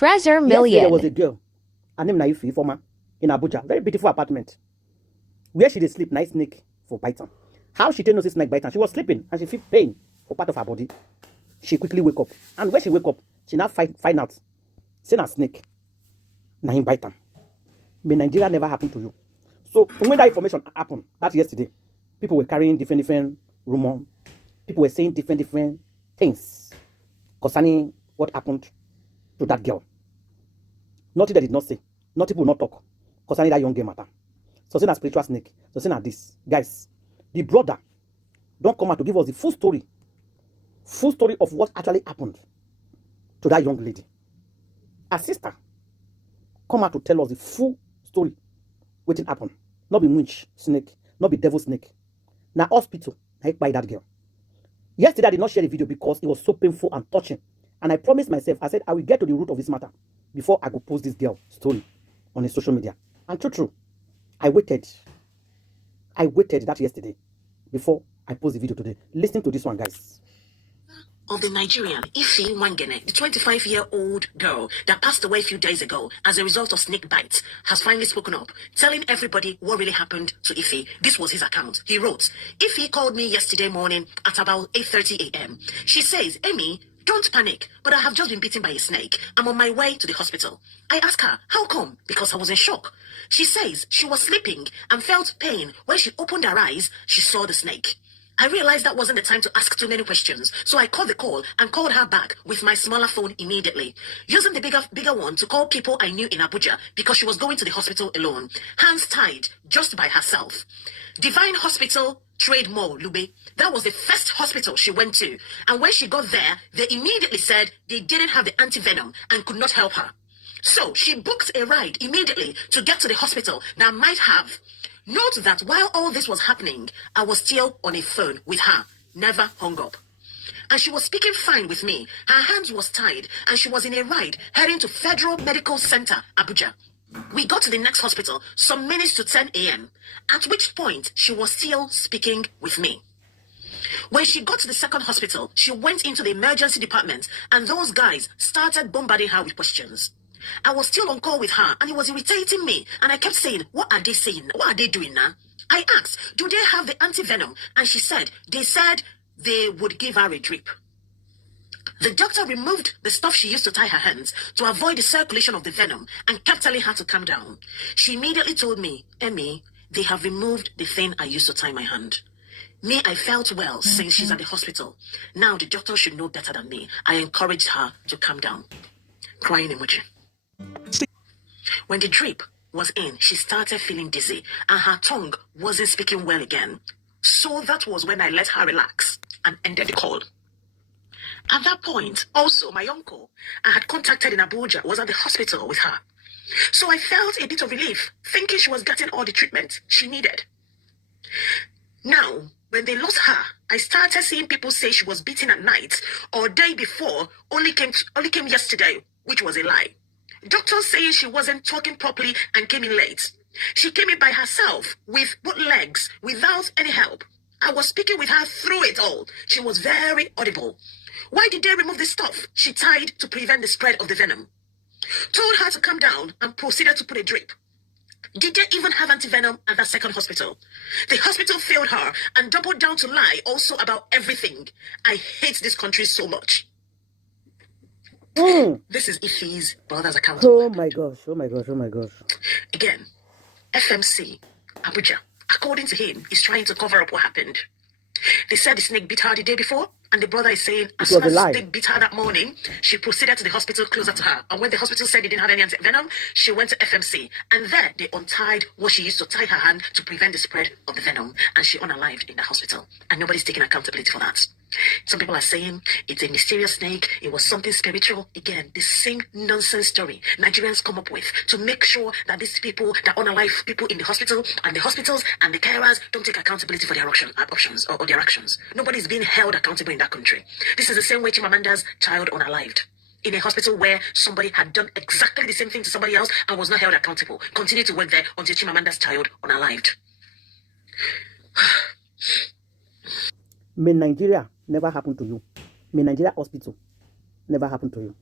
Treasure Yesterday, there Million. was a girl, her name Naifi Former, in Abuja. Very beautiful apartment. Where she did sleep, nice snake for bite. How she didn't know this snake bite? She was sleeping and she feel pain for part of her body. She quickly wake up. And when she wake up, she now find out. Say a snake. Now him bite. May Nigeria never happen to you. So when that information happened, that's yesterday, people were carrying different rumors. People were saying different things concerning what happened to that girl. Nothing they did not say. Nothing will not talk concerning that young girl matter. So saying a spiritual snake. So saying this. Guys, the brother don't come out to give us the full story of what actually happened to that young lady. Her sister come out to tell us the full story. What happened. Not be witch snake, not be devil snake. Now hospital, I by that girl. Yesterday I did not share the video because it was so painful and touching. And I promised myself, I said I will get to the root of this matter before I go post this girl story on the social media. And true, I waited that yesterday before I post the video today. Listen to this one, guys. Of the Nigerian Ife Wangene, the 25-year-old girl that passed away a few days ago as a result of snake bites, has finally spoken up, telling everybody what really happened to Ife. This was his account. He wrote, Ife called me yesterday morning at about 8:30 a.m. She says, Amy, don't panic, but I have just been bitten by a snake. I'm on my way to the hospital. I asked her, how come? Because I was in shock. She says she was sleeping and felt pain. When she opened her eyes, she saw the snake. I realized that wasn't the time to ask too many questions, so I called the call and called her back with my smaller phone immediately, using the bigger one to call people I knew in Abuja because she was going to the hospital alone, hands tied, just by herself. Divine Hospital, Trade Mall, Lube. That was the first hospital she went to, and when she got there, they immediately said they didn't have the antivenom and could not help her. So she booked a ride immediately to get to the hospital that might have. Note that while all this was happening, I was still on a phone with her, never hung up. And she was speaking fine with me. Her hands was tied, and she was in a ride heading to Federal Medical Center, Abuja. We got to the next hospital some minutes to 10 a.m., at which point she was still speaking with me. When she got to the second hospital, she went into the emergency department, and those guys started bombarding her with questions. I was still on call with her, and it was irritating me, and I kept saying, what are they saying? What are they doing now? I asked, do they have the antivenom? And she said, they said they would give her a drip. The doctor removed the stuff she used to tie her hands to avoid the circulation of the venom and kept telling her to calm down. She immediately told me, Emmy, they have removed the thing I used to tie my hand. Me, I felt well since she's at the hospital. Now the doctor should know better than me. I encouraged her to calm down. Crying emoji. When the drip was in, she started feeling dizzy and her tongue wasn't speaking well again. So that was when I let her relax and ended the call. At that point, also my uncle I had contacted in Abuja was at the hospital with her. So I felt a bit of relief, thinking she was getting all the treatment she needed. Now, when they lost her, I started seeing people say she was beaten at night or day before, only came yesterday, which was a lie. Doctors saying she wasn't talking properly and came in late. She came in by herself with both legs without any help. I was speaking with her through it all. She was very audible. Why did they remove the stuff she tied to prevent the spread of the venom? Told her to calm down and proceeded to put a drip. Did they even have antivenom at that second hospital? The hospital failed her and doubled down to lie also about everything. I hate this country so much. This is Ife's brother's account. Oh my gosh. Again, FMC, Abuja, according to him, is trying to cover up what happened. They said the snake bit her the day before, and the brother is saying as soon as the snake bit her that morning, she proceeded to the hospital closer to her. And when the hospital said they didn't have any venom, she went to FMC. And there they untied what she used to tie her hand to prevent the spread of the venom. And she unalived in the hospital. And nobody's taking accountability for that. Some people are saying it's a mysterious snake, it was something spiritual. Again, the same nonsense story Nigerians come up with to make sure that these people that unalive people in the hospital and the hospitals and the carers don't take accountability for their options or their actions. Nobody's being held accountable in that country. This is the same way Chimamanda's child unalived. In a hospital where somebody had done exactly the same thing to somebody else and was not held accountable. Continued to work there until Chimamanda's child unalived. May Nigeria never happen to you. May Nigeria hospital never happen to you.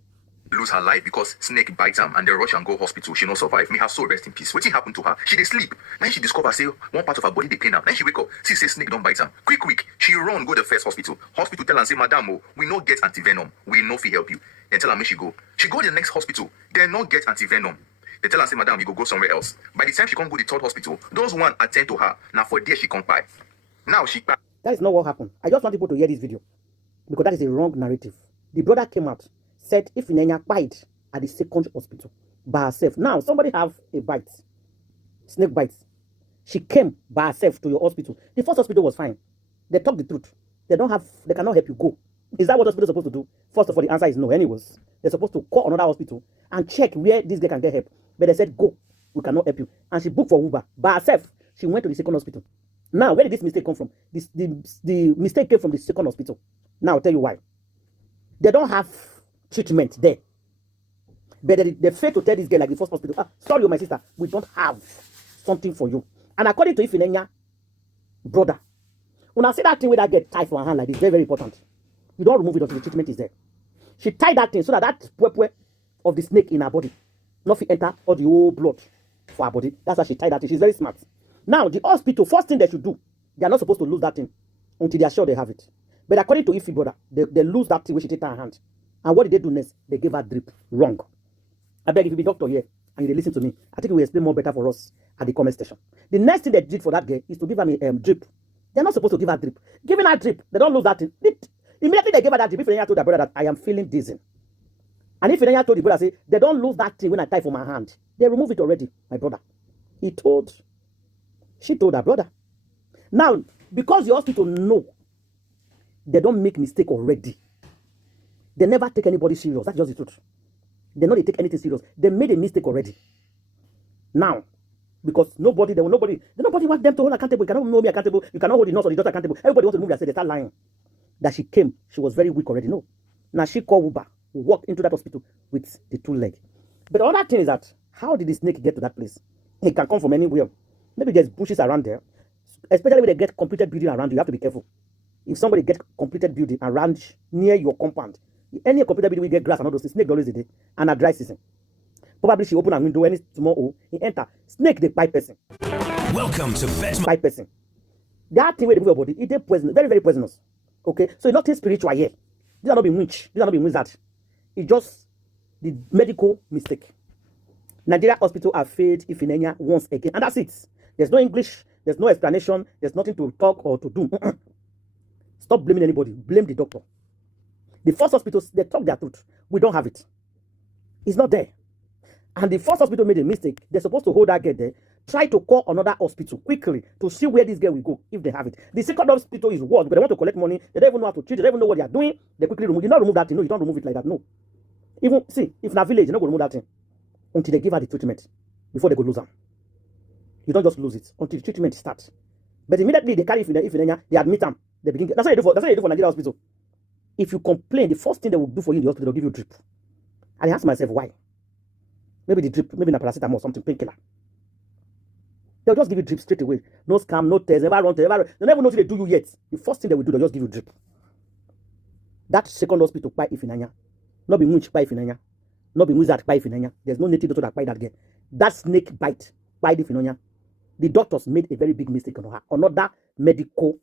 lose her life because snake bites am and they rush and go hospital. She no survive. May her soul rest in peace. Wetin happen to her? She dey sleep. Then she discover say one part of her body dey pain am. Then she wake up, see say snake don bite am. Quick, she run go the first hospital. Hospital tell am say, madam, oh, we no get antivenom. We no fit help you. Then tell am make she go. She go the next hospital. They no get antivenom. They tell her say, madam, you go somewhere else. By the time she come go the third hospital, those one attend to her. Now for there she come by. Now she back. That is not what happened. I just want people to hear this video because that is a wrong narrative. The brother came out, said if Inenya bite at the second hospital by herself. Now somebody have a bite, snake bite. She came by herself to your hospital. The first hospital was fine. They talk the truth. They cannot help you go. Is that what hospital is supposed to do? First of all, the answer is no. Anyways, they're supposed to call another hospital and check where this girl can get help. But they said, go, we cannot help you. And she booked for Uber by herself. She went to the second hospital. Now, where did this mistake come from? The mistake came from the second hospital. Now, I'll tell you why. They don't have treatment there. But they failed to tell this girl like the first hospital, sorry, my sister, we don't have something for you. And according to Ifinenya, brother, when I say that thing with that get tied for her hand like this, very, very important. You don't remove it until the treatment is there. She tied that thing so that pwepwe of the snake in her body not enter all the whole blood for her body. That's how she tied that thing. She's very smart. Now, the hospital, first thing they should do, they are not supposed to lose that thing until they are sure they have it. But according to Ifi brother, they lose that thing when she take her hand. And what did they do next? They gave her drip. Wrong. I beg if you be doctor here and you listen to me, I think it will explain more better for us at the comment section. The next thing they did for that girl is to give her a drip. They're not supposed to give her drip. Giving her drip, they don't lose that thing. Immediately they gave her that drip. If Inenya told her brother that I am feeling dizzy. And if Inenya told the brother, say, they don't lose that thing when I tie for my hand. They remove it already, my brother. She told her brother. Now, because the hospital know they don't make mistake already. They never take anybody serious. That's just the truth. They know they take anything serious. They made a mistake already. Now, because nobody want them to hold accountable. You cannot hold me accountable. You cannot hold the nurse or the doctor accountable. Everybody wants to move their side. They start lying. That she came, she was very weak already. No. Now she called Uber, who walked into that hospital with the two legs. But the other thing is that, how did the snake get to that place? It can come from anywhere. Maybe there's bushes around there. Especially when they get completed building around you, you have to be careful. If somebody gets completed building around near your compound, any completed building will get grass and all those things, snake always there. And a dry season. Probably she open a window any tomorrow, he enter. Snake they bite person. Welcome to bite person. That thing where they move your body, it is poisonous, very, very poisonous. Okay, so it's nothing spiritual here. These are not being witch. These are not being wizard. It's just the medical mistake. Nigeria hospital have failed Ifinenya once again, and that's it. There's no English. There's no explanation. There's nothing to talk or to do. Stop blaming anybody. Blame the doctor. The first hospital, they talk their truth. We don't have it. It's not there. And the first hospital made a mistake. They're supposed to hold that girl there. Try to call another hospital quickly to see where this girl will go if they have it. The second hospital is worse because they want to collect money. They don't even know how to treat. They don't even know what they are doing. They quickly remove. You don't remove that thing. No, you don't remove it like that. No. Even see, if in a village, you're not going to remove that thing until they give her the treatment before they go lose her. You don't just lose it until the treatment starts. But immediately they carry Ifinenya, they admit them. They begin. That's what they do for Nigeria hospital. If you complain, the first thing they will do for you in the hospital, they'll give you a drip. And I ask myself why. Maybe the drip, maybe a paracetamol or something, painkiller. They'll just give you drip straight away. No scam, no test, never run test, they never know what they do you yet. The first thing they will do, they'll just give you drip. That second hospital by Ifinenya, not be munch by Ifinenya, not be wizard by Ifinenya. There's no native doctor that buy that girl. That snake bite by the Ifinenya. The doctors made a very big mistake on her. Another medical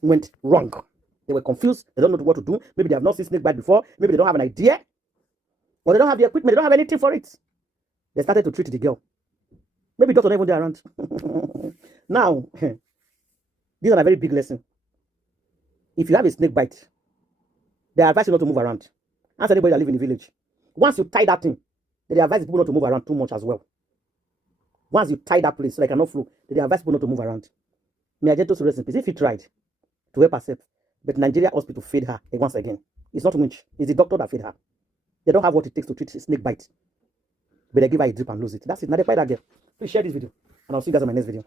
went wrong. They were confused. They don't know what to do. Maybe they have not seen snake bite before. Maybe they don't have an idea. Or they don't have the equipment. They don't have anything for it. They started to treat the girl. Maybe doctor not even there around. Now, these are a very big lesson. If you have a snake bite, they advise you not to move around. Ask anybody that live in the village. Once you tie that thing, they advise people not to move around too much as well. Once you tie that place so they cannot flow, they advise people not to move around. May I just rest in peace. If he tried to help herself, but Nigeria hospital failed her once again. It's not winch. It's the doctor that failed her. They don't have what it takes to treat a snake bite. But they give her a drip and lose it. That's it. Now they fight that girl. Please share this video. And I'll see you guys in my next video.